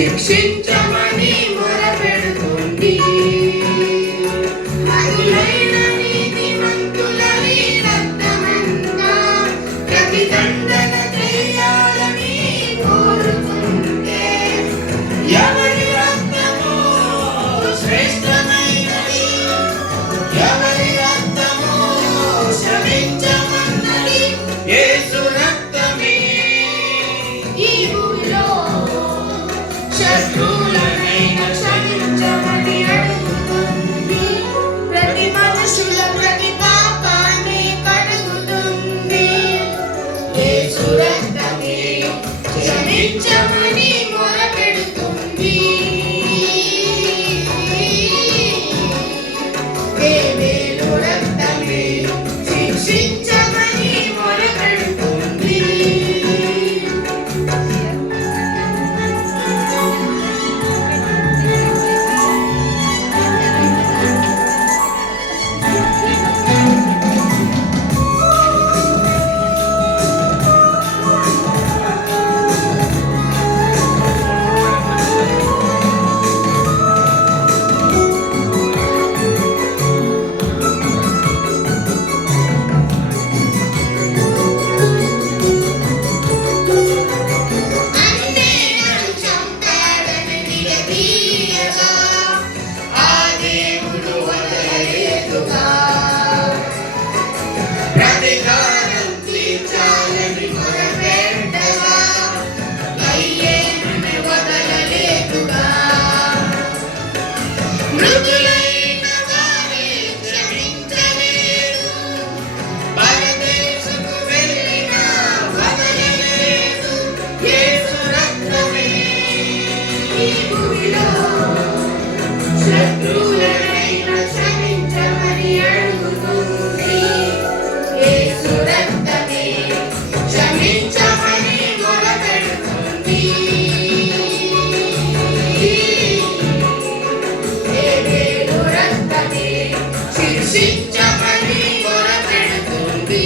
శిక్షించమని మొరపెడుతుంది. అదులైన నీతిమంతులని రక్తమంతా ప్రతిదండన చేయాలని కోరుతుంటే ఎవరి రక్తము శ్రేష్టమైనది, ఎవరి రక్తము క్షమించమన్నది. యేసు రక్తమే ఈ భూమిలో శత్రువులనైనా క్షమించమని అడుగుతుంది. ప్రతి మనుషుల ప్రతి పాపాన్ని కడుగుతుంది. యేసు రక్తమే క్షమించమని మొరపెడుతుంది. యేసు రక్తమే శిక్షించమని మొరపెడుతుంది. ప్రతికారం తీర్చాలని మొరపెట్టగా కయ్యేనుని వదలలేదుగా. మృదులైన వారిని క్షమించలేదు, పరదేశకు వెళ్ళిన వదలలేదు. యేసు రక్తమే ఈ భూమిలో శత్రువులనైనా క్షమించమని అడుగుతుంది. యేసు రక్తమే క్షమించమని మొరపెడుతుంది. యేసు రక్తమే శిక్షించమని మొరపెడుతుంది.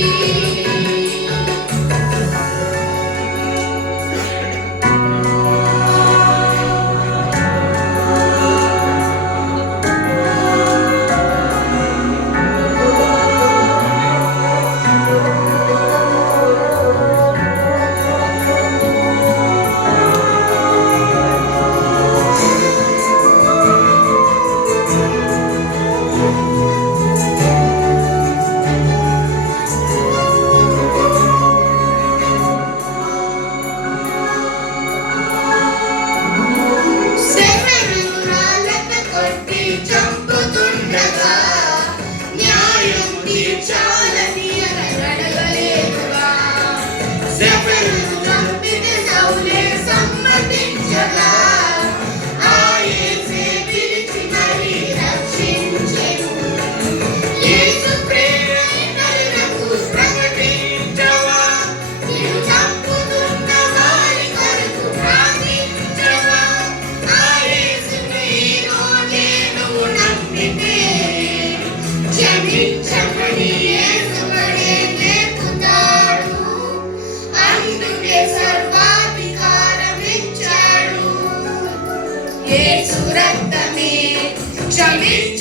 చంపుతుండగా న్యాయం తీర్చాలని అడగలేదుగా. శఫరును చంపిన సౌలే సమ్మతించగా ఆ యేసే పిలిచి మరీ రక్షించెను. యేసు ప్రేరణకు ప్రకటించవా, నిన్ను చంపుతున్న వారి కొరకు ప్రార్థించవా. ఆ యేసును ఈ రోజే నువ్వు నమ్మితే క్షమించమని యేసుడే నేర్పుతాడు. అందుకే సర్వాధికారం ఇచ్చాడు. యేసు రక్తమే క్షమించ